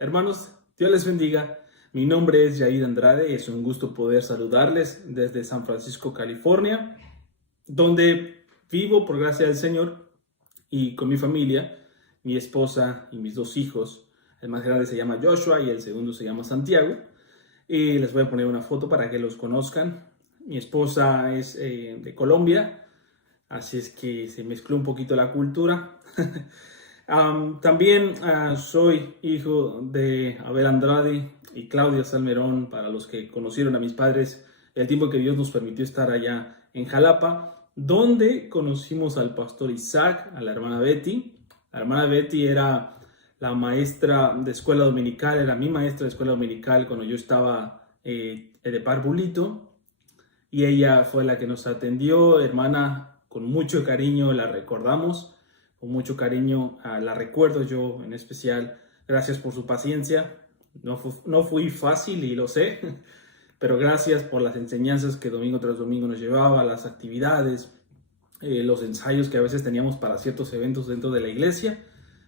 Hermanos, Dios les bendiga. Mi nombre es Yair Andrade y es un gusto poder saludarles desde San Francisco, California, donde vivo por gracia del Señor y con mi familia, mi esposa y mis dos hijos. El más grande se llama Joshua y el segundo se llama Santiago. Y les voy a poner una foto para que los conozcan. Mi esposa es de Colombia, así es que se mezcló un poquito la cultura. También soy hijo de Abel Andrade y Claudia Salmerón, para los que conocieron a mis padres el tiempo que Dios nos permitió estar allá en Jalapa, donde conocimos al pastor Isaac, a la hermana Betty. La hermana Betty era la maestra de escuela dominical, era mi maestra de escuela dominical cuando yo estaba de parvulito, y ella fue la que nos atendió. Hermana, con mucho cariño la recordamos. Con mucho cariño la recuerdo yo en especial. Gracias por su paciencia. No fui fácil y lo sé, pero gracias por las enseñanzas que domingo tras domingo nos llevaba, las actividades, los ensayos que a veces teníamos para ciertos eventos dentro de la iglesia.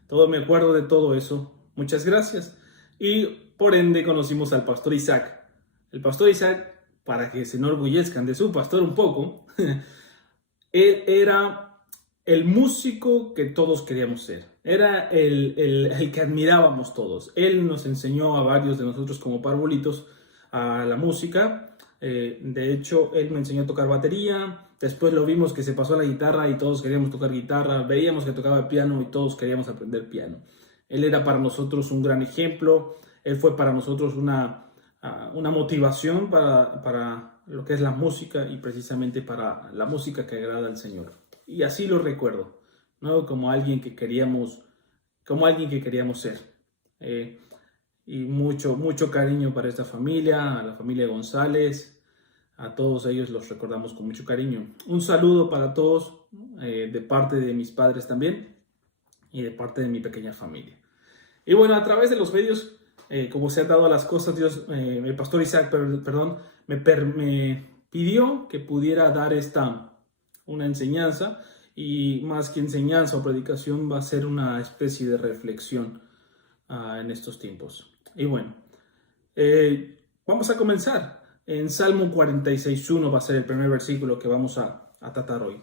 Todo me acuerdo de todo eso. Muchas gracias. Y por ende conocimos al pastor Isaac. El pastor Isaac, para que se enorgullezcan de su pastor un poco, él era el músico que todos queríamos ser. Era el que admirábamos todos. Él nos enseñó a varios de nosotros como parvulitos a la música. De hecho, él me enseñó a tocar batería. Después lo vimos que se pasó a la guitarra y todos queríamos tocar guitarra. Veíamos que tocaba piano y todos queríamos aprender piano. Él era para nosotros un gran ejemplo. Él fue para nosotros una motivación para lo que es la música, y precisamente para la música que agrada al Señor. Y así lo recuerdo, ¿no? Como alguien que queríamos ser. Y mucho cariño para esta familia, a la familia González. A todos ellos los recordamos con mucho cariño. Un saludo para todos, de parte de mis padres también y de parte de mi pequeña familia. Y bueno, a través de los medios, como se han dado las cosas, Dios, el pastor Isaac, me pidió que pudiera dar una enseñanza, y más que enseñanza o predicación va a ser una especie de reflexión en estos tiempos. Y bueno, vamos a comenzar. En Salmo 46:1 va a ser el primer versículo que vamos a tratar hoy.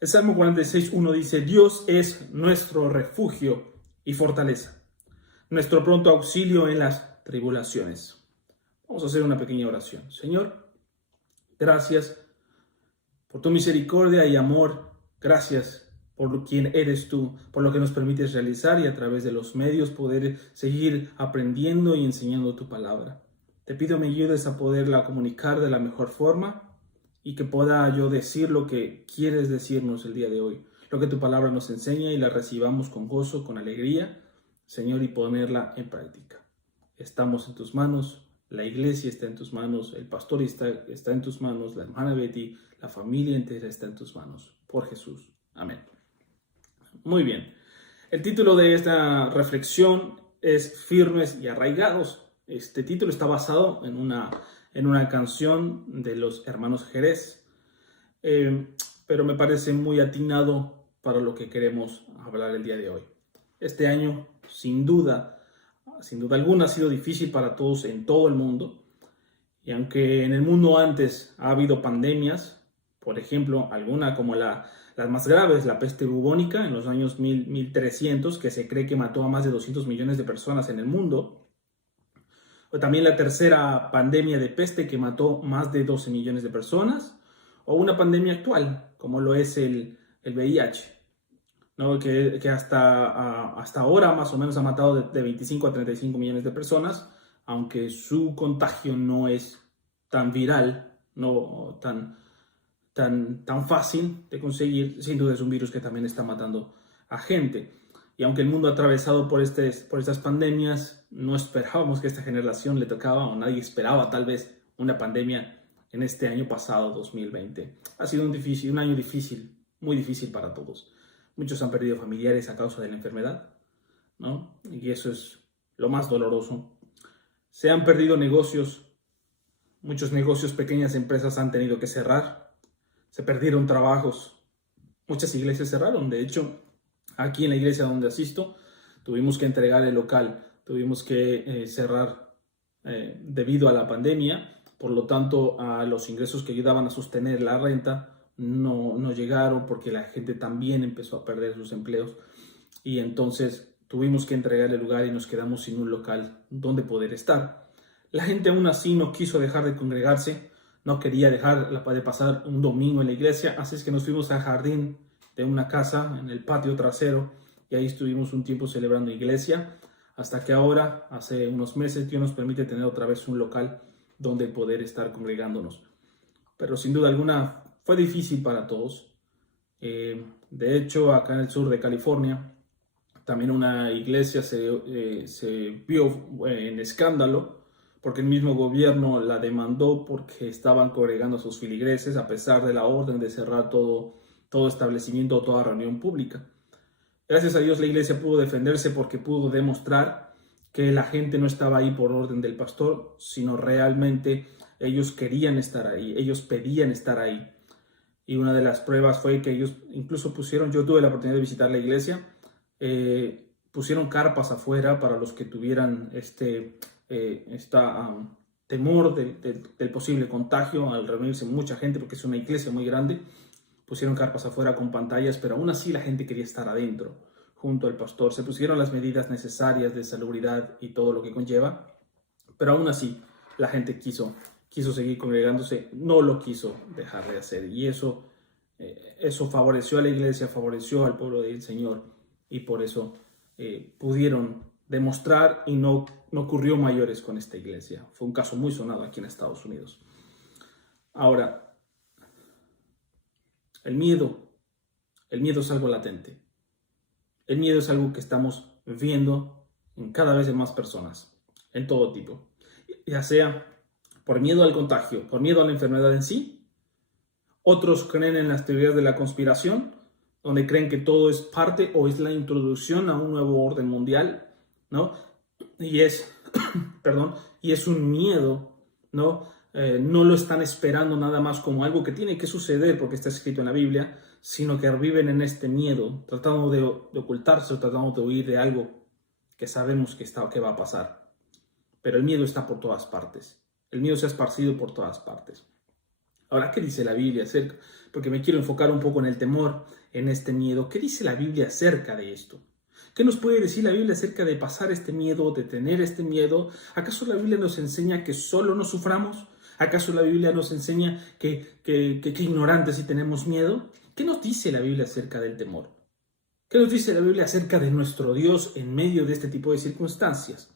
El Salmo 46:1 dice: Dios es nuestro refugio y fortaleza, nuestro pronto auxilio en las tribulaciones. Vamos a hacer una pequeña oración. Señor, gracias por tu misericordia y amor. Gracias por quien eres tú, por lo que nos permites realizar y a través de los medios poder seguir aprendiendo y enseñando tu palabra. Te pido me ayudes a poderla comunicar de la mejor forma y que pueda yo decir lo que quieres decirnos el día de hoy, lo que tu palabra nos enseña, y la recibamos con gozo, con alegría, Señor, y ponerla en práctica. Estamos en tus manos. La iglesia está en tus manos, el pastor está en tus manos, la hermana Betty, la familia entera está en tus manos. Por Jesús. Amén. Muy bien. El título de esta reflexión es Firmes y Arraigados. Este título está basado en una canción de los hermanos Jerez, pero me parece muy atinado para lo que queremos hablar el día de hoy. Este año, sin duda alguna, ha sido difícil para todos en todo el mundo. Y aunque en el mundo antes ha habido pandemias, por ejemplo, alguna como las más graves, la peste bubónica en los años 1300, que se cree que mató a más de 200 millones de personas en el mundo, o también la tercera pandemia de peste que mató más de 12 millones de personas, o una pandemia actual como lo es el VIH. ¿No? Que hasta ahora más o menos ha matado de 25 a 35 millones de personas, aunque su contagio no es tan viral, no tan fácil de conseguir. Sin duda es un virus que también está matando a gente. Y aunque el mundo ha atravesado por estas pandemias, no esperábamos que a esta generación le tocaba, o nadie esperaba tal vez una pandemia en este año pasado, 2020. Ha sido un año difícil, muy difícil para todos. Muchos han perdido familiares a causa de la enfermedad, ¿no? Y eso es lo más doloroso. Se han perdido negocios. Muchos negocios, pequeñas empresas han tenido que cerrar. Se perdieron trabajos. Muchas iglesias cerraron. De hecho, aquí en la iglesia donde asisto, Tuvimos que entregar el local, tuvimos que cerrar debido a la pandemia. Por lo tanto, a los ingresos que ayudaban a sostener la renta no llegaron, porque la gente también empezó a perder sus empleos, y entonces tuvimos que entregar el lugar y nos quedamos sin un local donde poder estar. La gente aún así no quiso dejar de congregarse, no quería dejar de pasar un domingo en la iglesia, así es que nos fuimos al jardín de una casa, en el patio trasero, y ahí estuvimos un tiempo celebrando iglesia, hasta que ahora, hace unos meses, Dios nos permite tener otra vez un local donde poder estar congregándonos. Pero sin duda alguna fue difícil para todos. De hecho, acá en el sur de California, también una iglesia se vio en escándalo, porque el mismo gobierno la demandó porque estaban congregando a sus feligreses a pesar de la orden de cerrar todo establecimiento o toda reunión pública. Gracias a Dios la iglesia pudo defenderse, porque pudo demostrar que la gente no estaba ahí por orden del pastor, sino realmente ellos querían estar ahí, ellos pedían estar ahí. Y una de las pruebas fue que ellos incluso yo tuve la oportunidad de visitar la iglesia, pusieron carpas afuera para los que tuvieran temor del posible contagio al reunirse mucha gente, porque es una iglesia muy grande. Pusieron carpas afuera con pantallas, pero aún así la gente quería estar adentro, junto al pastor. Se pusieron las medidas necesarias de salubridad y todo lo que conlleva, pero aún así la gente quiso seguir congregándose, no lo quiso dejar de hacer. Y eso favoreció a la iglesia, favoreció al pueblo del Señor, y por eso pudieron demostrar, y no ocurrió mayores con esta iglesia. Fue un caso muy sonado aquí en Estados Unidos. Ahora, el miedo es algo latente. El miedo es algo que estamos viendo en cada vez más personas, en todo tipo. Ya sea por miedo al contagio, por miedo a la enfermedad en sí. Otros creen en las teorías de la conspiración, donde creen que todo es parte o es la introducción a un nuevo orden mundial, ¿no? Y es un miedo, ¿no? No lo están esperando nada más como algo que tiene que suceder porque está escrito en la Biblia, sino que viven en este miedo, tratando de ocultarse o tratando de huir de algo que sabemos que va a pasar. Pero el miedo está por todas partes. El miedo se ha esparcido por todas partes. Ahora, ¿qué dice la Biblia acerca? Porque me quiero enfocar un poco en el temor, en este miedo. ¿Qué dice la Biblia acerca de esto? ¿Qué nos puede decir la Biblia acerca de pasar este miedo, de tener este miedo? ¿Acaso la Biblia nos enseña que solo no suframos? ¿Acaso la Biblia nos enseña que ignorantes si tenemos miedo? ¿Qué nos dice la Biblia acerca del temor? ¿Qué nos dice la Biblia acerca de nuestro Dios en medio de este tipo de circunstancias?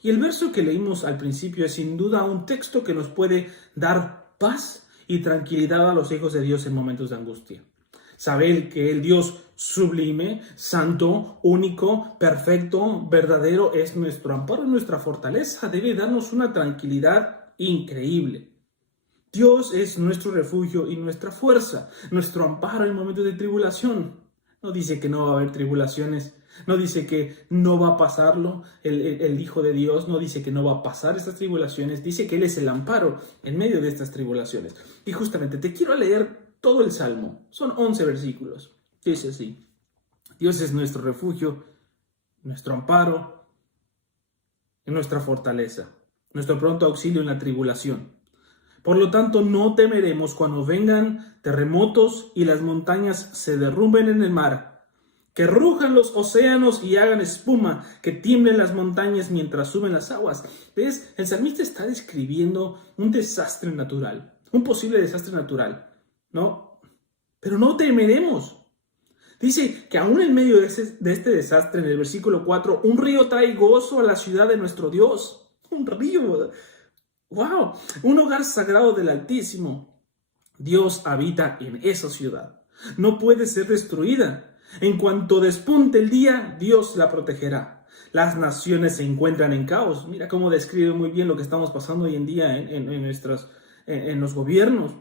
Y el verso que leímos al principio es sin duda un texto que nos puede dar paz y tranquilidad a los hijos de Dios en momentos de angustia. Saber que el Dios sublime, santo, único, perfecto, verdadero es nuestro amparo y nuestra fortaleza. Debe darnos una tranquilidad increíble. Dios es nuestro refugio y nuestra fuerza, nuestro amparo en momentos de tribulación. No dice que no va a haber tribulaciones, no dice que no va a pasarlo el Hijo de Dios, no dice que no va a pasar estas tribulaciones, dice que Él es el amparo en medio de estas tribulaciones. Y justamente te quiero leer todo el Salmo, son 11 versículos. Dice así: Dios es nuestro refugio, nuestro amparo y nuestra fortaleza, nuestro pronto auxilio en la tribulación. Por lo tanto, no temeremos cuando vengan terremotos y las montañas se derrumben en el mar, que rujan los océanos y hagan espuma, que tiemblen las montañas mientras suben las aguas. ¿Ves? El salmista está describiendo un desastre natural, un posible desastre natural, ¿no? Pero no temeremos. Dice que aún en medio de este desastre, en el versículo 4, un río trae gozo a la ciudad de nuestro Dios. Un río. ¡Wow! Un hogar sagrado del Altísimo. Dios habita en esa ciudad. No puede ser destruida. En cuanto despunte el día, Dios la protegerá. Las naciones se encuentran en caos. Mira cómo describe muy bien lo que estamos pasando hoy en día en los gobiernos.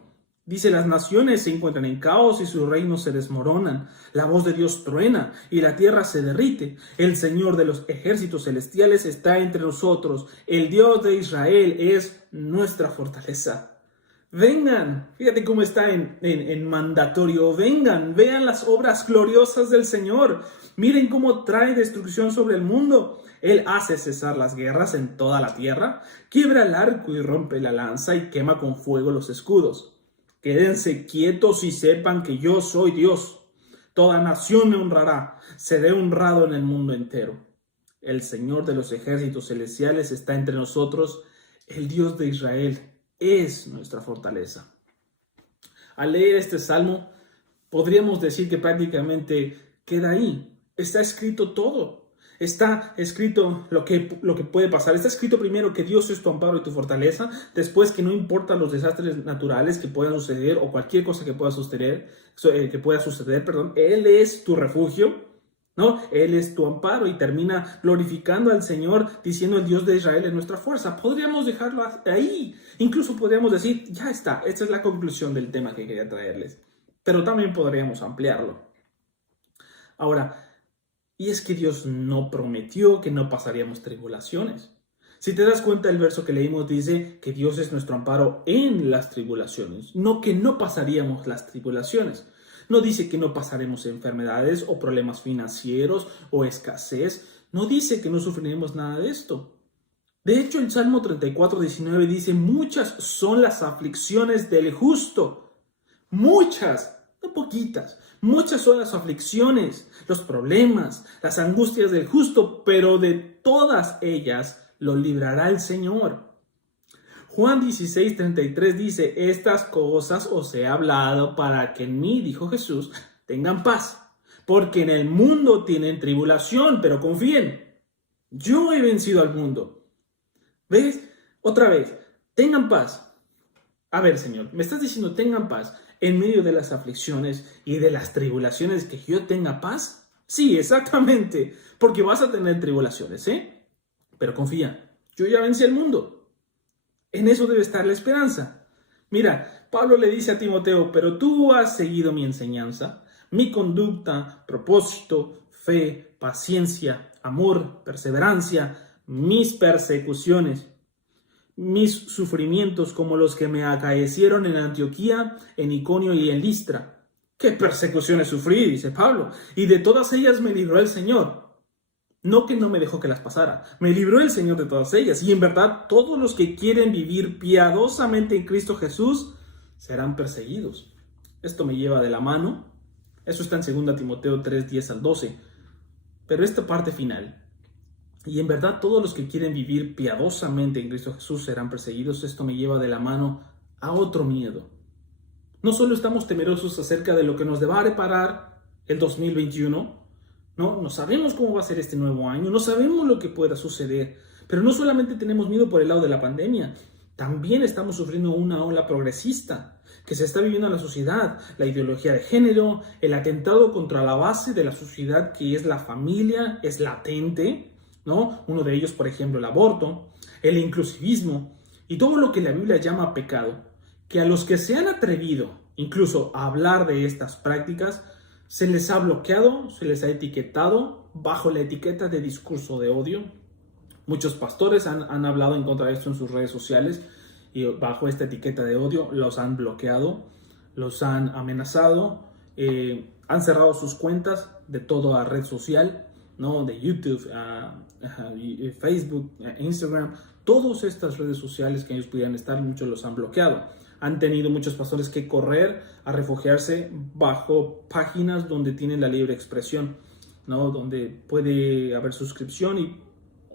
Dice, las naciones se encuentran en caos y sus reinos se desmoronan. La voz de Dios truena y la tierra se derrite. El Señor de los ejércitos celestiales está entre nosotros. El Dios de Israel es nuestra fortaleza. Vengan, fíjate cómo está en mandatorio. Vengan, vean las obras gloriosas del Señor. Miren cómo trae destrucción sobre el mundo. Él hace cesar las guerras en toda la tierra, quiebra el arco y rompe la lanza y quema con fuego los escudos. Quédense quietos y sepan que yo soy Dios. Toda nación me honrará. Seré honrado en el mundo entero. El Señor de los ejércitos celestiales está entre nosotros. El Dios de Israel es nuestra fortaleza. Al leer este salmo, podríamos decir que prácticamente queda ahí. Está escrito todo. Está escrito lo que puede pasar. Está escrito primero que Dios es tu amparo y tu fortaleza. Después que no importan los desastres naturales que puedan suceder o cualquier cosa que pueda suceder, Él es tu refugio. ¿No? Él es tu amparo y termina glorificando al Señor diciendo el Dios de Israel es nuestra fuerza. Podríamos dejarlo ahí. Incluso podríamos decir, ya está, esta es la conclusión del tema que quería traerles. Pero también podríamos ampliarlo. Ahora, y es que Dios no prometió que no pasaríamos tribulaciones. Si te das cuenta, el verso que leímos dice que Dios es nuestro amparo en las tribulaciones, no que no pasaríamos las tribulaciones. No dice que no pasaremos enfermedades o problemas financieros o escasez. No dice que no sufriremos nada de esto. De hecho, el Salmo 34:19 dice, muchas son las aflicciones del justo. Muchas, no poquitas. Muchas son las aflicciones, los problemas, las angustias del justo, pero de todas ellas lo librará el Señor. Juan 16:33 dice, estas cosas os he hablado para que en mí, dijo Jesús, tengan paz, porque en el mundo tienen tribulación, pero confíen, yo he vencido al mundo. ¿Ves? Otra vez, tengan paz. A ver, Señor, me estás diciendo tengan paz en medio de las aflicciones y de las tribulaciones, que yo tenga paz. Sí, exactamente, porque vas a tener tribulaciones, pero confía, yo ya vencí al mundo. En eso debe estar la esperanza. Mira, Pablo le dice a Timoteo, pero tú has seguido mi enseñanza, mi conducta, propósito, fe, paciencia, amor, perseverancia, mis persecuciones, mis sufrimientos como los que me acaecieron en Antioquía, en Iconio y en Listra. ¿Qué persecuciones sufrí?, dice Pablo, y de todas ellas me libró el Señor. No que no me dejó que las pasara, me libró el Señor de todas ellas. Y en verdad, todos los que quieren vivir piadosamente en Cristo Jesús serán perseguidos. Esto me lleva de la mano. Eso está en 2 Timoteo 3:10-12. Pero esta parte final, y en verdad todos los que quieren vivir piadosamente en Cristo Jesús serán perseguidos, esto me lleva de la mano a otro miedo. No solo estamos temerosos acerca de lo que nos va a deparar el 2021, no sabemos cómo va a ser este nuevo año, no sabemos lo que pueda suceder, pero no solamente tenemos miedo por el lado de la pandemia, también estamos sufriendo una ola progresista que se está viviendo en la sociedad, la ideología de género, el atentado contra la base de la sociedad que es la familia, es latente, ¿no? Uno de ellos, por ejemplo, el aborto, el inclusivismo y todo lo que la Biblia llama pecado, que a los que se han atrevido incluso a hablar de estas prácticas, se les ha bloqueado, se les ha etiquetado bajo la etiqueta de discurso de odio. Muchos pastores han hablado en contra de esto en sus redes sociales y bajo esta etiqueta de odio los han bloqueado, los han amenazado, han cerrado sus cuentas de toda red social, ¿no? De YouTube, Facebook, Instagram, todas estas redes sociales que ellos pudieran estar, muchos los han bloqueado. Han tenido muchos pastores que correr a refugiarse bajo páginas donde tienen la libre expresión, ¿no? Donde puede haber suscripción y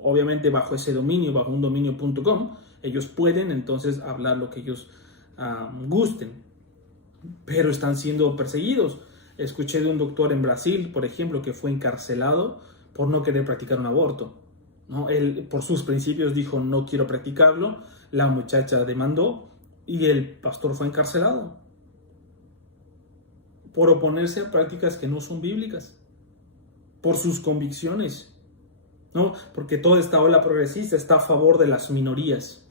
obviamente bajo ese dominio, bajo un dominio.com, ellos pueden entonces hablar lo que ellos gusten, pero están siendo perseguidos. Escuché de un doctor en Brasil, por ejemplo, que fue encarcelado por no querer practicar un aborto, ¿no? Él, por sus principios, dijo no quiero practicarlo, la muchacha demandó y el pastor fue encarcelado por oponerse a prácticas que no son bíblicas, por sus convicciones, ¿no? Porque toda esta ola progresista está a favor de las minorías.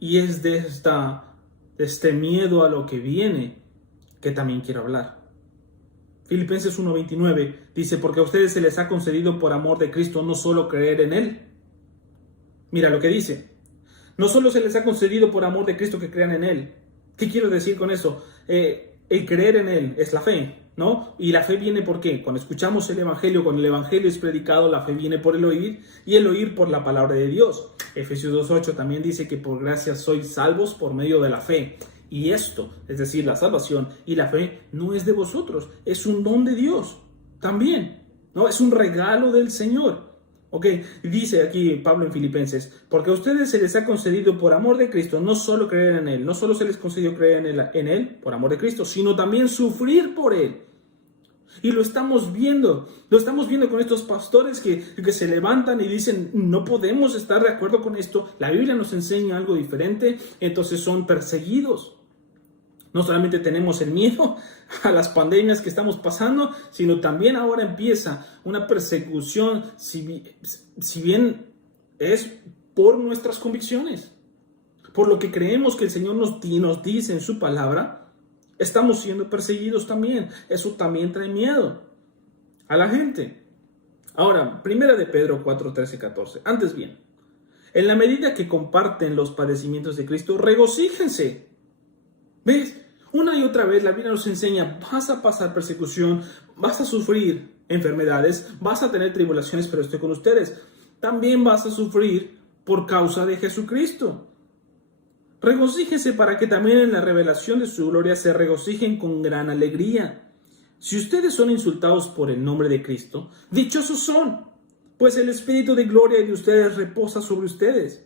Y es de este miedo a lo que viene que también quiero hablar. Filipenses 1:29 dice, porque a ustedes se les ha concedido por amor de Cristo no solo creer en Él. Mira lo que dice. No solo se les ha concedido por amor de Cristo que crean en Él. ¿Qué quiero decir con eso? El creer en Él es la fe, ¿no? Y la fe viene ¿por qué? Cuando escuchamos el Evangelio, cuando el Evangelio es predicado, la fe viene por el oír y el oír por la palabra de Dios. Efesios 2:8 también dice que por gracia sois salvos por medio de la fe. Y esto, es decir, la salvación y la fe, no es de vosotros, es un don de Dios también, ¿no? Es un regalo del Señor. Ok, dice aquí Pablo en Filipenses, porque a ustedes se les ha concedido por amor de Cristo, no solo creer en Él, no solo se les concedió creer en Él por amor de Cristo, sino también sufrir por Él. Y lo estamos viendo con estos pastores que se levantan y dicen, no podemos estar de acuerdo con esto, la Biblia nos enseña algo diferente, entonces son perseguidos. No solamente tenemos el miedo a las pandemias que estamos pasando, sino también ahora empieza una persecución, si bien es por nuestras convicciones, por lo que creemos que el Señor nos dice en su palabra, estamos siendo perseguidos también. Eso también trae miedo a la gente. Ahora, 1 de Pedro 4, 13, 14. Antes bien, en la medida que comparten los padecimientos de Cristo, regocíjense. ¿Ves? Una y otra vez la Biblia nos enseña, vas a pasar persecución, vas a sufrir enfermedades, vas a tener tribulaciones, pero estoy con ustedes. También vas a sufrir por causa de Jesucristo. Regocíjense para que también en la revelación de su gloria se regocijen con gran alegría. Si ustedes son insultados por el nombre de Cristo, dichosos son, pues el Espíritu de gloria de ustedes reposa sobre ustedes.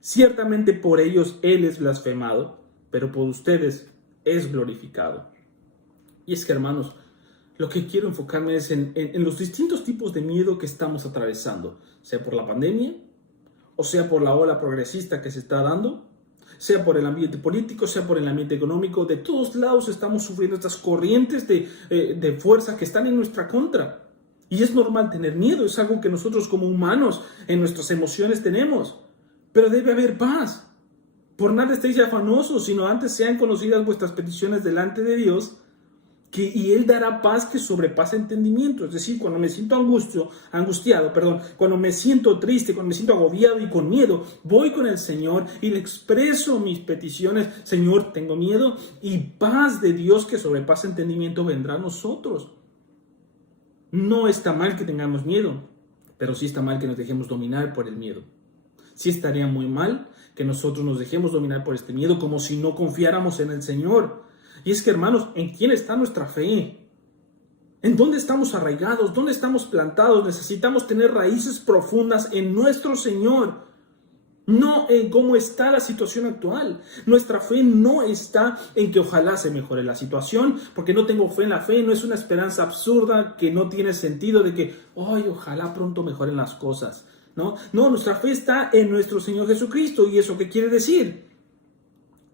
Ciertamente por ellos Él es blasfemado, pero por ustedes es glorificado. Y es que, hermanos, lo que quiero enfocarme es en los distintos tipos de miedo que estamos atravesando, sea por la pandemia, o sea por la ola progresista que se está dando, sea por el ambiente político, sea por el ambiente económico. De todos lados estamos sufriendo estas corrientes de fuerza que están en nuestra contra. Y es normal tener miedo, es algo que nosotros como humanos en nuestras emociones tenemos. Pero debe haber paz. Por nada estéis afanosos, sino antes sean conocidas vuestras peticiones delante de Dios, y Él dará paz que sobrepasa entendimiento. Es decir, cuando me siento angustiado, cuando me siento triste, cuando me siento agobiado y con miedo, voy con el Señor y le expreso mis peticiones. Señor, tengo miedo, y paz de Dios que sobrepasa entendimiento vendrá a nosotros. No está mal que tengamos miedo, pero sí está mal que nos dejemos dominar por el miedo. Sí estaría muy mal que nosotros nos dejemos dominar por este miedo como si no confiáramos en el Señor. Y es que, hermanos, ¿en quién está nuestra fe? ¿En dónde estamos arraigados? ¿Dónde estamos plantados? Necesitamos tener raíces profundas en nuestro Señor, no en cómo está la situación actual. Nuestra fe no está en que ojalá se mejore la situación, porque no tengo fe en la fe. No es una esperanza absurda que no tiene sentido de que, ¡ay, ojalá pronto mejoren las cosas! No, nuestra fe está en nuestro Señor Jesucristo. ¿Y eso qué quiere decir?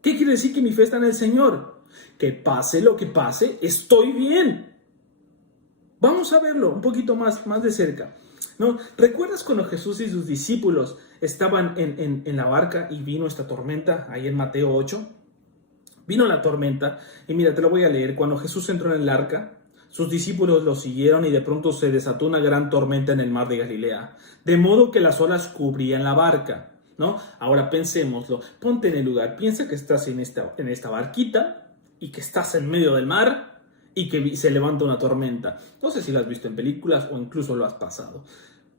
¿Qué quiere decir que mi fe está en el Señor? Que pase lo que pase, estoy bien. Vamos a verlo un poquito más de cerca, ¿no? ¿Recuerdas cuando Jesús y sus discípulos estaban en la barca y vino esta tormenta ahí en Mateo 8? Vino la tormenta y mira, te lo voy a leer. Cuando Jesús entró en el arca, sus discípulos lo siguieron y de pronto se desató una gran tormenta en el mar de Galilea, de modo que las olas cubrían la barca, ¿no? Ahora pensémoslo, ponte en el lugar, piensa que estás en esta barquita y que estás en medio del mar y que se levanta una tormenta. No sé si lo has visto en películas o incluso lo has pasado,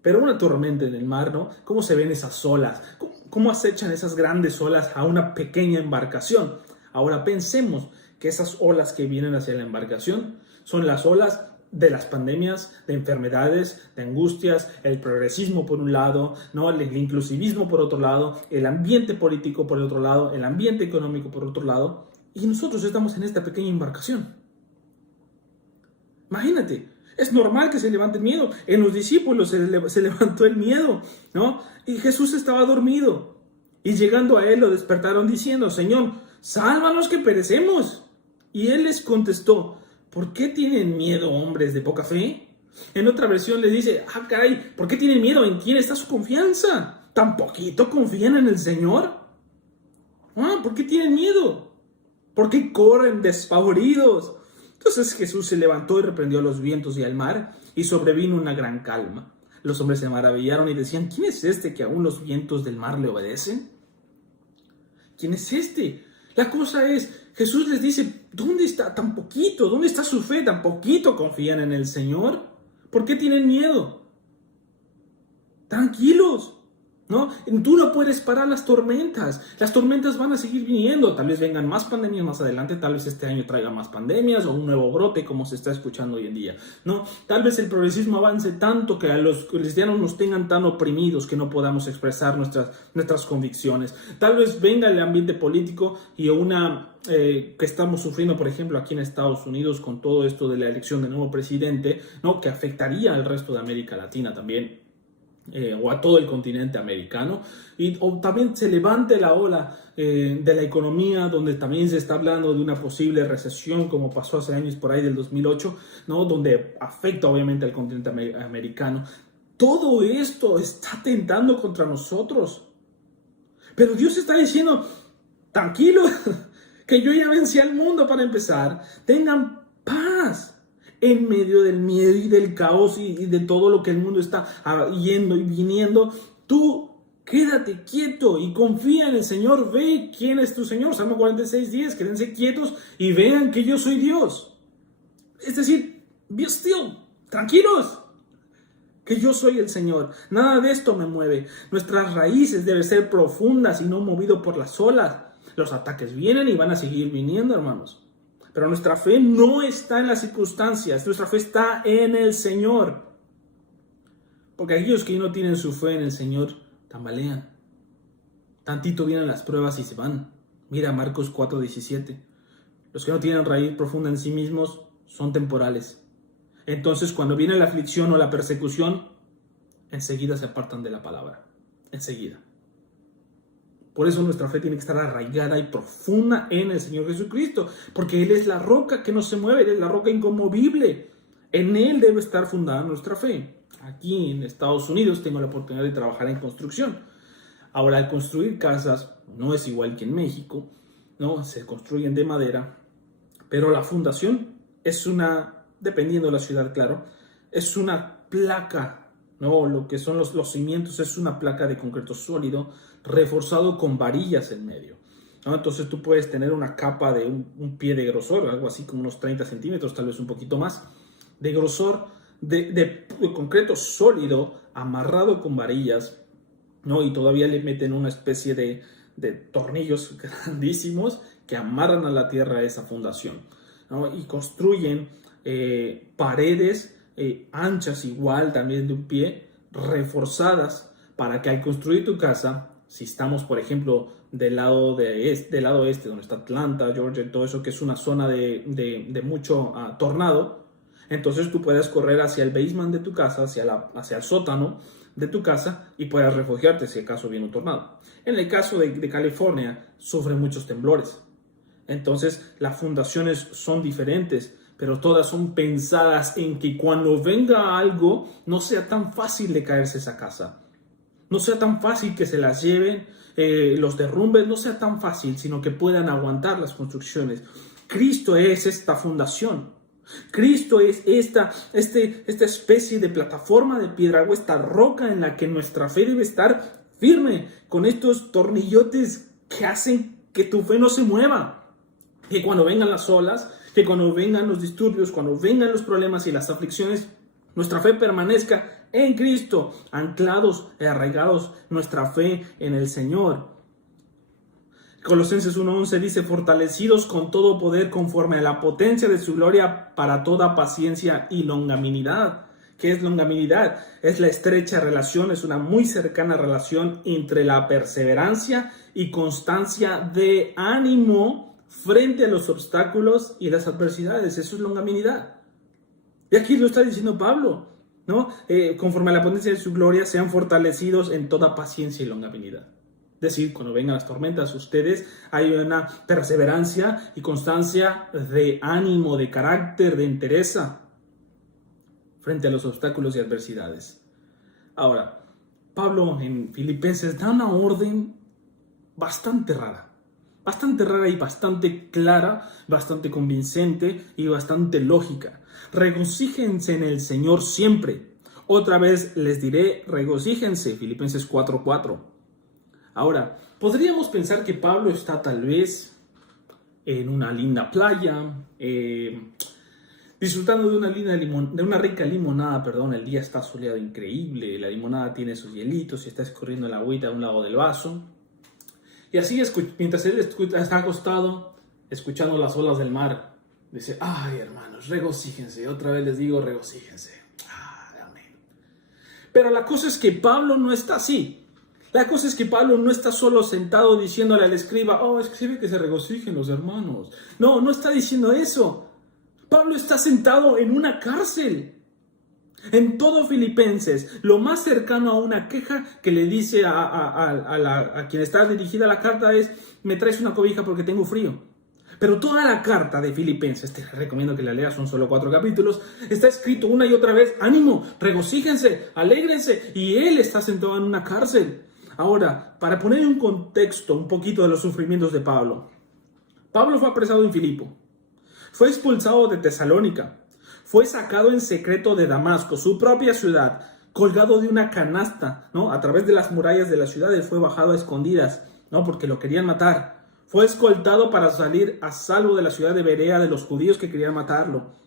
pero una tormenta en el mar, ¿no? ¿Cómo se ven esas olas? ¿Cómo acechan esas grandes olas a una pequeña embarcación? Ahora pensemos que esas olas que vienen hacia la embarcación son las olas de las pandemias, de enfermedades, de angustias, el progresismo por un lado, ¿no? El inclusivismo por otro lado, el ambiente político por otro lado, el ambiente económico por otro lado, y nosotros estamos en esta pequeña embarcación. Imagínate, es normal que se levante el miedo. En los discípulos se levantó el miedo, ¿no? Y Jesús estaba dormido, y llegando a él lo despertaron diciendo, Señor, sálvanos que perecemos. Y él les contestó, ¿por qué tienen miedo, hombres de poca fe? En otra versión les dice, caray, ¿por qué tienen miedo? ¿En quién está su confianza? ¿Tan poquito confían en el Señor? ¿Por qué tienen miedo? ¿Por qué corren despavoridos? Entonces Jesús se levantó y reprendió a los vientos y al mar, y sobrevino una gran calma. Los hombres se maravillaron y decían, ¿quién es este que aún los vientos del mar le obedecen? ¿quién es este? La cosa es, Jesús les dice, ¿dónde está tan poquito? ¿Dónde está su fe? ¿Tan poquito confían en el Señor? ¿Por qué tienen miedo? Tranquilos, ¿no? Tú no puedes parar las tormentas. Las tormentas van a seguir viniendo. Tal vez vengan más pandemias más adelante. Tal vez este año traiga más pandemias o un nuevo brote como se está escuchando hoy en día, ¿no? Tal vez el progresismo avance tanto que a los cristianos nos tengan tan oprimidos que no podamos expresar nuestras convicciones. Tal vez venga el ambiente político y que estamos sufriendo, por ejemplo, aquí en Estados Unidos con todo esto de la elección de nuevo presidente, ¿no? Que afectaría al resto de América Latina también. O a todo el continente americano, o también se levante la ola de la economía, donde también se está hablando de una posible recesión, como pasó hace años por ahí del 2008, ¿no? Donde afecta obviamente al continente americano. Todo esto está tentando contra nosotros, pero Dios está diciendo, tranquilo, que yo ya vencí al mundo para empezar, tengan paz. En medio del miedo y del caos y de todo lo que el mundo está yendo y viniendo, tú quédate quieto y confía en el Señor. Ve quién es tu Señor. Salmo 46:10. Quédense quietos y vean que yo soy Dios. Es decir, be still, tranquilos, que yo soy el Señor. Nada de esto me mueve. Nuestras raíces deben ser profundas y no movido por las olas. Los ataques vienen y van a seguir viniendo, hermanos. Pero nuestra fe no está en las circunstancias, nuestra fe está en el Señor. Porque aquellos que no tienen su fe en el Señor tambalean. Tantito vienen las pruebas y se van. Mira Marcos 4:17. Los que no tienen raíz profunda en sí mismos son temporales. Entonces cuando viene la aflicción o la persecución, enseguida se apartan de la palabra. Enseguida. Por eso nuestra fe tiene que estar arraigada y profunda en el Señor Jesucristo, porque Él es la roca que no se mueve, Él es la roca inconmovible. En Él debe estar fundada nuestra fe. Aquí en Estados Unidos tengo la oportunidad de trabajar en construcción. Ahora, al construir casas, no es igual que en México, ¿no? Se construyen de madera, pero la fundación es dependiendo de la ciudad, claro, es una placa, ¿no? Lo que son los cimientos es una placa de concreto sólido, reforzado con varillas en medio, ¿no? Entonces tú puedes tener una capa de un pie de grosor, algo así como unos 30 centímetros, tal vez un poquito más, de grosor de concreto sólido, amarrado con varillas, ¿no? Y todavía le meten una especie de tornillos grandísimos que amarran a la tierra esa fundación, ¿no? Y construyen paredes anchas igual también de un pie, reforzadas, para que al construir tu casa, si estamos, por ejemplo, del lado este, donde está Atlanta, Georgia, todo eso, que es una zona de mucho tornado, entonces tú puedes correr hacia el basement de tu casa, hacia el sótano de tu casa y puedas refugiarte si acaso viene un tornado. En el caso de California, sufren muchos temblores. Entonces, las fundaciones son diferentes, pero todas son pensadas en que cuando venga algo, no sea tan fácil de caerse esa casa. No sea tan fácil que se las lleven los derrumbes, no sea tan fácil, sino que puedan aguantar las construcciones. Cristo es esta fundación. Cristo es esta especie de plataforma de piedra o esta roca en la que nuestra fe debe estar firme, con estos tornillotes que hacen que tu fe no se mueva. Que cuando vengan las olas, que cuando vengan los disturbios, cuando vengan los problemas y las aflicciones, nuestra fe permanezca en Cristo, anclados y arraigados nuestra fe en el Señor. Colosenses 1:11 dice, fortalecidos con todo poder conforme a la potencia de su gloria para toda paciencia y longanimidad. ¿Qué es longanimidad? Es la estrecha relación, es una muy cercana relación entre la perseverancia y constancia de ánimo frente a los obstáculos y las adversidades. Eso es longanimidad. Y aquí lo está diciendo Pablo, ¿no? Conforme a la potencia de su gloria, sean fortalecidos en toda paciencia y longanimidad. Es decir, cuando vengan las tormentas, ustedes hay una perseverancia y constancia de ánimo, de carácter, de entereza frente a los obstáculos y adversidades. Ahora, Pablo en Filipenses da una orden bastante rara y bastante clara, bastante convincente y bastante lógica. Regocíjense en el Señor siempre. Otra vez les diré, regocíjense, Filipenses 4:4. Ahora, podríamos pensar que Pablo está tal vez en una linda playa, disfrutando de una rica limonada, perdón. El día está soleado increíble, la limonada tiene sus hielitos y está escurriendo la agüita a un lado del vaso. Y así, mientras él está acostado, escuchando las olas del mar, dice: ay, hermanos, regocíjense. Otra vez les digo, regocíjense. Amén. Pero la cosa es que Pablo no está así. La cosa es que Pablo no está solo sentado diciéndole al escriba: oh, escribe que se regocijen los hermanos. No, no está diciendo eso. Pablo está sentado en una cárcel. En todo Filipenses, lo más cercano a una queja que le dice a quien está dirigida la carta es: me traes una cobija porque tengo frío. Pero toda la carta de Filipenses, te recomiendo que la leas, son solo 4 capítulos, está escrito una y otra vez: ánimo, regocíjense, alégrense, y él está sentado en una cárcel. Ahora, para poner en contexto un poquito de los sufrimientos de Pablo. Pablo fue apresado en Filipo, fue expulsado de Tesalónica, fue sacado en secreto de Damasco, su propia ciudad, colgado de una canasta, ¿no? A través de las murallas de la ciudad. Él fue bajado a escondidas, ¿no? Porque lo querían matar. Fue escoltado para salir a salvo de la ciudad de Berea de los judíos que querían matarlo.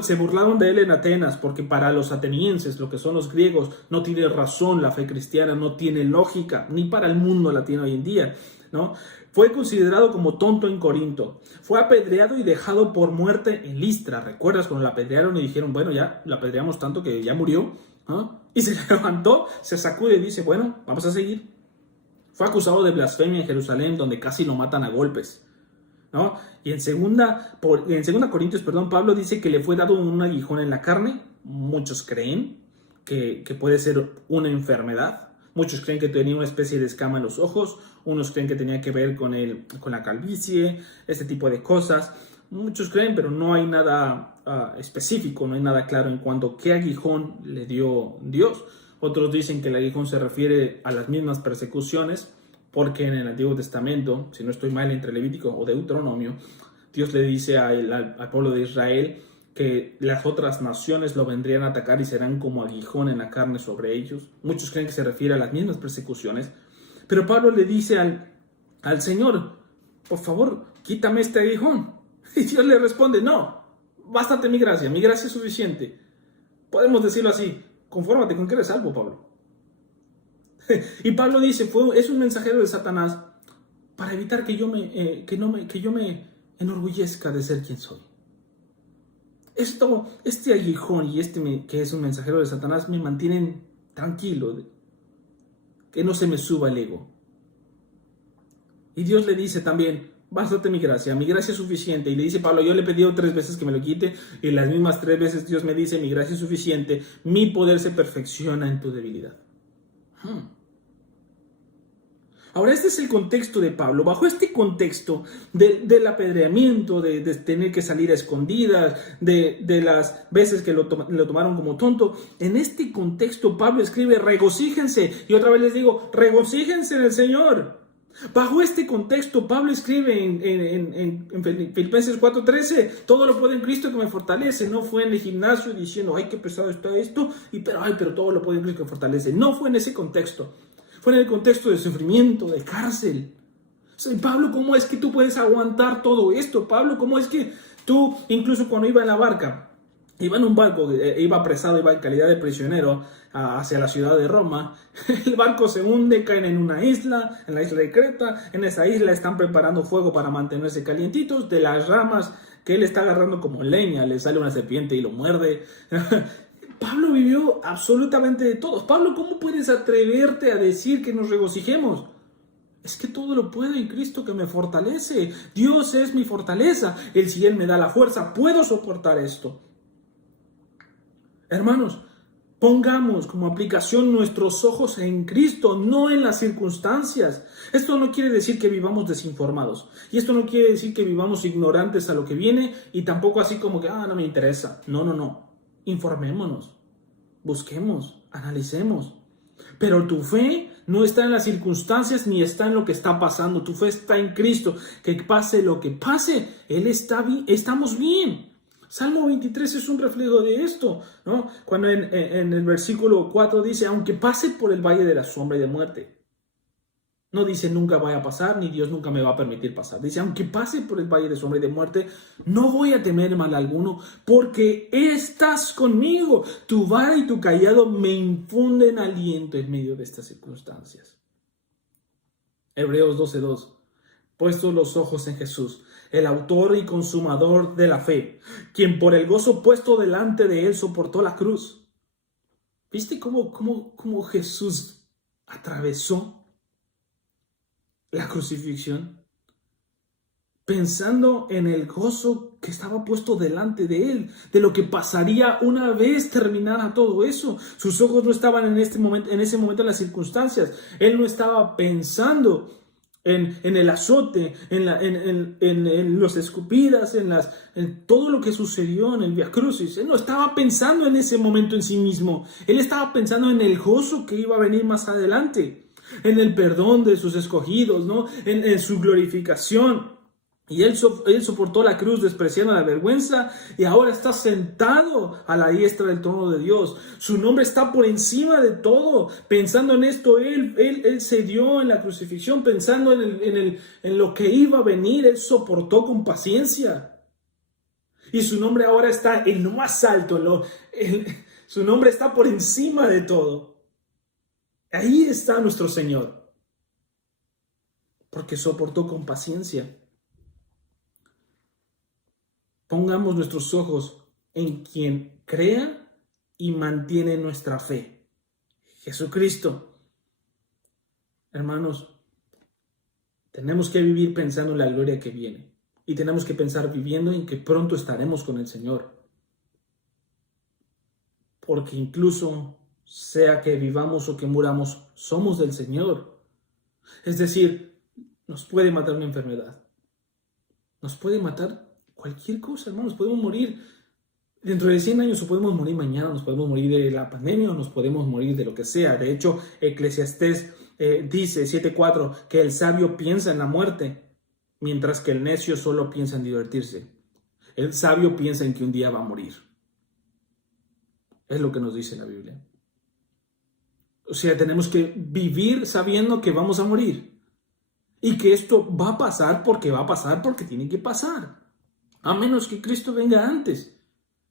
Se burlaron de él en Atenas, porque para los atenienses, lo que son los griegos, no tiene razón la fe cristiana, no tiene lógica, ni para el mundo la tiene hoy en día, ¿no? Fue considerado como tonto en Corinto. Fue apedreado y dejado por muerte en Listra. ¿Recuerdas cuando la apedrearon y dijeron: bueno, ya la apedreamos tanto que ya murió, ¿no? Y se levantó, se sacude y dice: bueno, vamos a seguir. Fue acusado de blasfemia en Jerusalén, donde casi lo matan a golpes, ¿no? Y en segunda Corintios, Pablo dice que le fue dado un aguijón en la carne. Muchos creen que puede ser una enfermedad. Muchos creen que tenía una especie de escama en los ojos. Unos creen que tenía que ver con la calvicie, este tipo de cosas. Muchos creen, pero no hay nada específico, no hay nada claro en cuanto a qué aguijón le dio Dios. Otros dicen que el aguijón se refiere a las mismas persecuciones, porque en el Antiguo Testamento, si no estoy mal, entre Levítico o Deuteronomio, Dios le dice al pueblo de Israel que las otras naciones lo vendrían a atacar y serán como aguijón en la carne sobre ellos. Muchos creen que se refiere a las mismas persecuciones, pero Pablo le dice al Señor: por favor, quítame este aguijón. Y Dios le responde: no, bástate mi gracia es suficiente. Podemos decirlo así: confórmate con que eres salvo, Pablo. Y Pablo dice: es un mensajero de Satanás para evitar que yo me enorgullezca de ser quien soy. Este aguijón y que es un mensajero de Satanás me mantienen tranquilo, que no se me suba el ego. Y Dios le dice también: bástate mi gracia es suficiente. Y le dice Pablo: yo le he pedido 3 veces que me lo quite, y las mismas 3 veces Dios me dice: mi gracia es suficiente, mi poder se perfecciona en tu debilidad. Ahora, este es el contexto de Pablo. Bajo este contexto del apedreamiento, de tener que salir a escondidas, de las veces que lo tomaron como tonto, en este contexto Pablo escribe: regocíjense. Y otra vez les digo: regocíjense en el Señor. Bajo este contexto, Pablo escribe en Filipenses 4:13: todo lo puedo en Cristo que me fortalece. No fue en el gimnasio diciendo: ay, qué pesado está esto, pero todo lo puedo en Cristo que me fortalece. No fue en ese contexto. Fue en el contexto de sufrimiento, de cárcel. Pablo, ¿cómo es que tú puedes aguantar todo esto? Pablo, ¿cómo es que tú, incluso cuando iba en la barca, iba en un barco, iba apresado, iba en calidad de prisionero hacia la ciudad de Roma, el barco se hunde, caen en una isla, en la isla de Creta. En esa isla están preparando fuego para mantenerse calientitos. De las ramas que él está agarrando como leña, le sale una serpiente y lo muerde. Pablo vivió absolutamente de todo. Pablo, ¿cómo puedes atreverte a decir que nos regocijemos? Es que todo lo puedo en Cristo que me fortalece. Dios es mi fortaleza. Si Él me da la fuerza, puedo soportar esto. Hermanos, pongamos como aplicación nuestros ojos en Cristo, no en las circunstancias. Esto no quiere decir que vivamos desinformados. Y esto no quiere decir que vivamos ignorantes a lo que viene, y tampoco así como que, no me interesa. No. Informémonos, busquemos, analicemos. Pero tu fe no está en las circunstancias ni está en lo que está pasando. Tu fe está en Cristo. Que pase lo que pase, Él está bien, estamos bien. Salmo 23 es un reflejo de esto, ¿no? Cuando en el versículo 4 dice: aunque pase por el valle de la sombra y de muerte. No dice nunca vaya a pasar, ni Dios nunca me va a permitir pasar. Dice, aunque pase por el valle de sombra y de muerte, no voy a temer mal alguno, porque estás conmigo. Tu vara y tu cayado me infunden aliento en medio de estas circunstancias. Hebreos 12:2. Puestos los ojos en Jesús, el autor y consumador de la fe, quien por el gozo puesto delante de él soportó la cruz. ¿Viste cómo Jesús atravesó la crucifixión? Pensando en el gozo que estaba puesto delante de él, de lo que pasaría una vez terminara todo eso. Sus ojos no estaban en ese momento en las circunstancias. Él no estaba pensando en el azote, en los escupidas, en todo lo que sucedió en el Vía Crucis. Él no estaba pensando en ese momento en sí mismo. Él estaba pensando en el gozo que iba a venir más adelante, en el perdón de sus escogidos, ¿no? En su glorificación. Y él soportó la cruz despreciando la vergüenza y ahora está sentado a la diestra del trono de Dios. Su nombre está por encima de todo. Pensando en esto, él se dio en la crucifixión, pensando en lo que iba a venir. Él soportó con paciencia. Y su nombre ahora está en lo más alto. Su nombre está por encima de todo. Ahí está nuestro Señor. Porque soportó con paciencia. Pongamos nuestros ojos en quien crea y mantiene nuestra fe. Jesucristo. Hermanos, tenemos que vivir pensando en la gloria que viene. Y tenemos que pensar viviendo en que pronto estaremos con el Señor. Porque incluso sea que vivamos o que muramos, somos del Señor. Es decir, nos puede matar una enfermedad. Nos puede matar cualquier cosa, hermanos. Podemos morir dentro de 100 años o podemos morir mañana, nos podemos morir de la pandemia o nos podemos morir de lo que sea. De hecho, Eclesiastés dice 7:4 que el sabio piensa en la muerte, mientras que el necio solo piensa en divertirse. El sabio piensa en que un día va a morir. Es lo que nos dice la Biblia. O sea, tenemos que vivir sabiendo que vamos a morir. Y que esto va a pasar porque tiene que pasar. A menos que Cristo venga antes.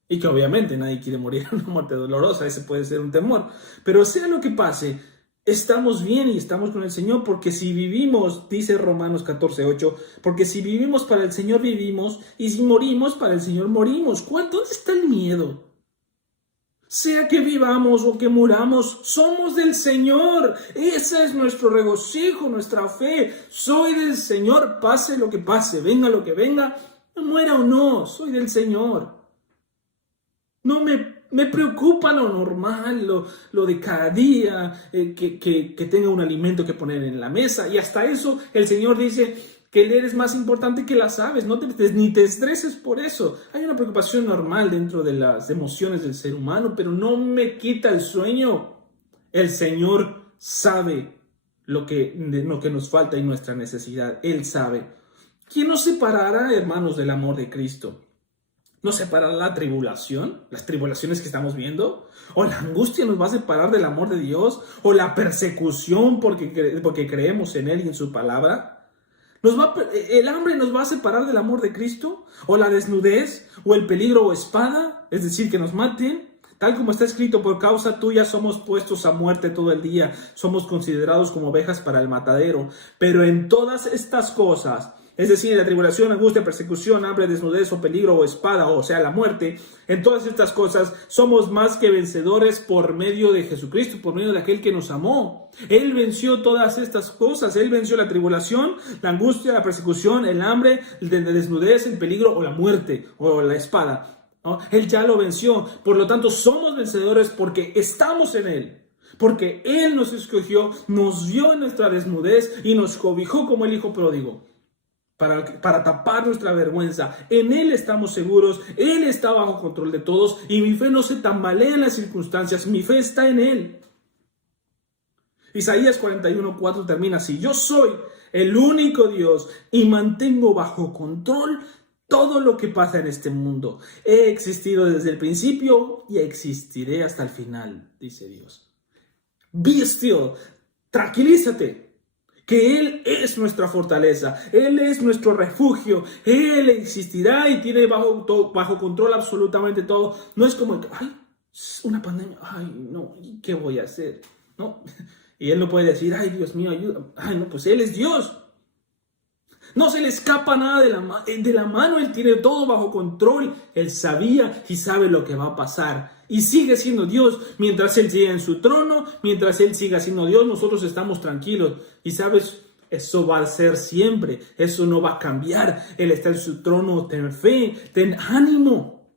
Y que obviamente nadie quiere morir en una muerte dolorosa. Ese puede ser un temor. Pero sea lo que pase, estamos bien y estamos con el Señor. Porque si vivimos, dice Romanos 14:8, porque si vivimos para el Señor vivimos. Y si morimos para el Señor morimos. ¿Dónde está el miedo? Sea que vivamos o que muramos, somos del Señor. Ese es nuestro regocijo, nuestra fe. Soy del Señor, pase lo que pase, venga lo que venga, muera o no, soy del Señor. No me preocupa lo normal, lo de cada día, que tenga un alimento que poner en la mesa. Y hasta eso el Señor dice que Él es más importante que las aves. Ni te estreses por eso. Hay una preocupación normal dentro de las emociones del ser humano, pero no me quita el sueño. El Señor sabe lo que nos falta y nuestra necesidad. Él sabe. ¿Quién nos separará, hermanos, del amor de Cristo? ¿Nos separará la tribulación? ¿Las tribulaciones que estamos viendo? ¿O la angustia nos va a separar del amor de Dios? ¿O la persecución porque creemos en Él y en su palabra? ¿El hambre nos va a separar del amor de Cristo? ¿O la desnudez? ¿O el peligro o espada? Es decir, que nos maten. Tal como está escrito, por causa tuya somos puestos a muerte todo el día. Somos considerados como ovejas para el matadero. Pero en todas estas cosas, es decir, en la tribulación, angustia, persecución, hambre, desnudez o peligro o espada, o sea, la muerte, en todas estas cosas somos más que vencedores por medio de Jesucristo, por medio de aquel que nos amó. Él venció todas estas cosas. Él venció la tribulación, la angustia, la persecución, el hambre, la desnudez, el peligro o la muerte o la espada, ¿no? Él ya lo venció. Por lo tanto, somos vencedores porque estamos en Él. Porque Él nos escogió, nos vio en nuestra desnudez y nos cobijó como el hijo pródigo. Para tapar nuestra vergüenza. En Él estamos seguros, Él está bajo control de todos y mi fe no se tambalea en las circunstancias, mi fe está en Él. Isaías 41:4 termina así: yo soy el único Dios y mantengo bajo control todo lo que pasa en este mundo. He existido desde el principio y existiré hasta el final, dice Dios. Be still, tranquilízate que Él es nuestra fortaleza, Él es nuestro refugio, Él existirá y tiene bajo control absolutamente todo. No es como, ay, una pandemia, ay, no, ¿qué voy a hacer? No, y Él no puede decir, ay, Dios mío, ayuda. Ay, no, pues Él es Dios. No se le escapa nada de la mano, Él tiene todo bajo control. Él sabía y sabe lo que va a pasar. Y sigue siendo Dios. Mientras Él siga en su trono, mientras Él siga siendo Dios, nosotros estamos tranquilos. Y sabes, eso va a ser siempre. Eso no va a cambiar. Él está en su trono. Ten fe, ten ánimo.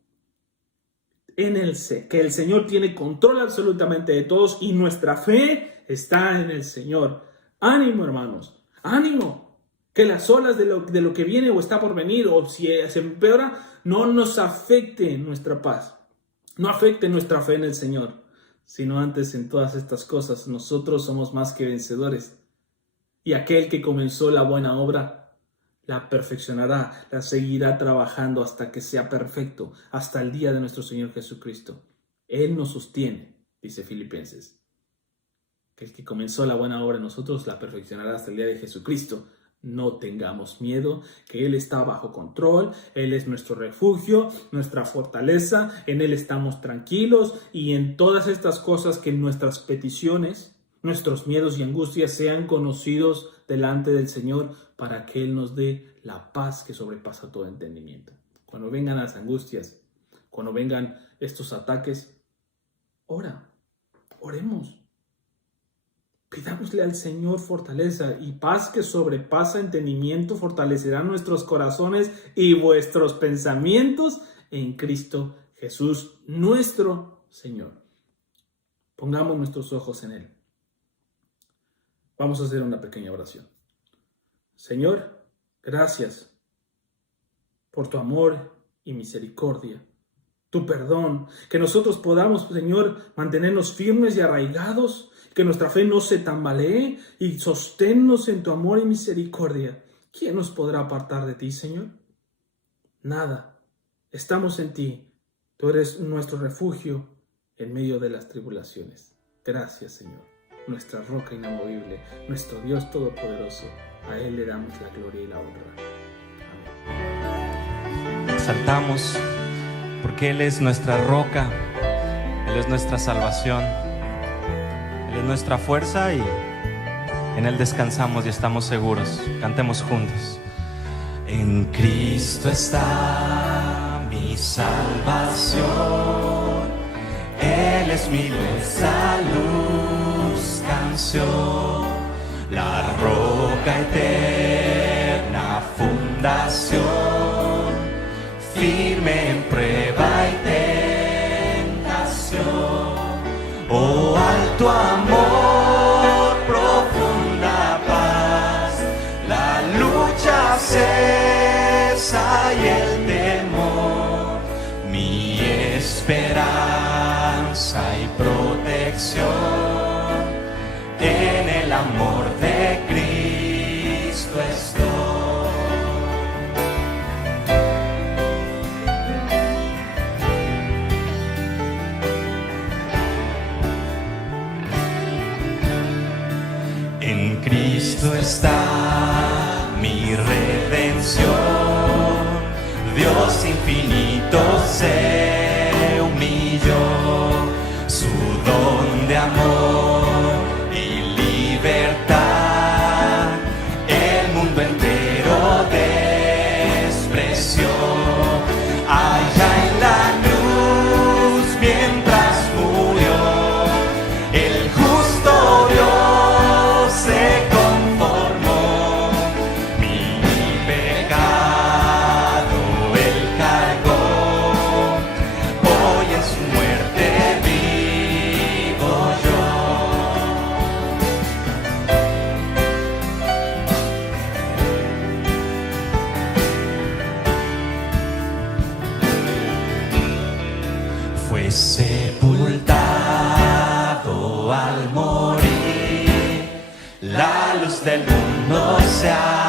En Él sé que el Señor tiene control absolutamente de todos y nuestra fe está en el Señor. Ánimo, hermanos. Ánimo. Que las olas de lo que viene o está por venir, o si se empeora, no nos afecte nuestra paz, no afecte nuestra fe en el Señor, sino antes en todas estas cosas nosotros somos más que vencedores. Y aquel que comenzó la buena obra, la perfeccionará, la seguirá trabajando hasta que sea perfecto, hasta el día de nuestro Señor Jesucristo. Él nos sostiene, dice Filipenses. Que el que comenzó la buena obra en nosotros la perfeccionará hasta el día de Jesucristo. No tengamos miedo, que Él está bajo control, Él es nuestro refugio, nuestra fortaleza, en Él estamos tranquilos y en todas estas cosas que nuestras peticiones, nuestros miedos y angustias sean conocidos delante del Señor para que Él nos dé la paz que sobrepasa todo entendimiento. Cuando vengan las angustias, cuando vengan estos ataques, oremos. Pidámosle al Señor fortaleza y paz que sobrepasa entendimiento, fortalecerá nuestros corazones y vuestros pensamientos en Cristo Jesús, nuestro Señor. Pongamos nuestros ojos en Él. Vamos a hacer una pequeña oración. Señor, gracias por tu amor y misericordia, tu perdón, que nosotros podamos, Señor, mantenernos firmes y arraigados, que nuestra fe no se tambalee y sosténnos en tu amor y misericordia. ¿Quién nos podrá apartar de ti, Señor? Nada. Estamos en ti. Tú eres nuestro refugio en medio de las tribulaciones. Gracias, Señor. Nuestra roca inamovible, nuestro Dios todopoderoso. A Él le damos la gloria y la honra. Amén. Exaltamos porque Él es nuestra roca, Él es nuestra salvación, Él es nuestra fuerza y en Él descansamos y estamos seguros. Cantemos juntos. En Cristo está mi salvación, Él es mi luz, canción, la roca eterna, fundación, firme en prueba y tentación. Oh, alto amor, profunda paz, la lucha cesa y el temor, mi esperanza y protección en el amor de Cristo estoy. En Cristo está mi redención, Dios infinito se humilló, su don de amor y libertad, el mundo entero despreció. Allá en la cruz mientras murió, el justo Dios se conformó, mi pecado Él cargó, hoy en su muerte vivo yo. Fue sepultado al morir, la luz del mundo se ha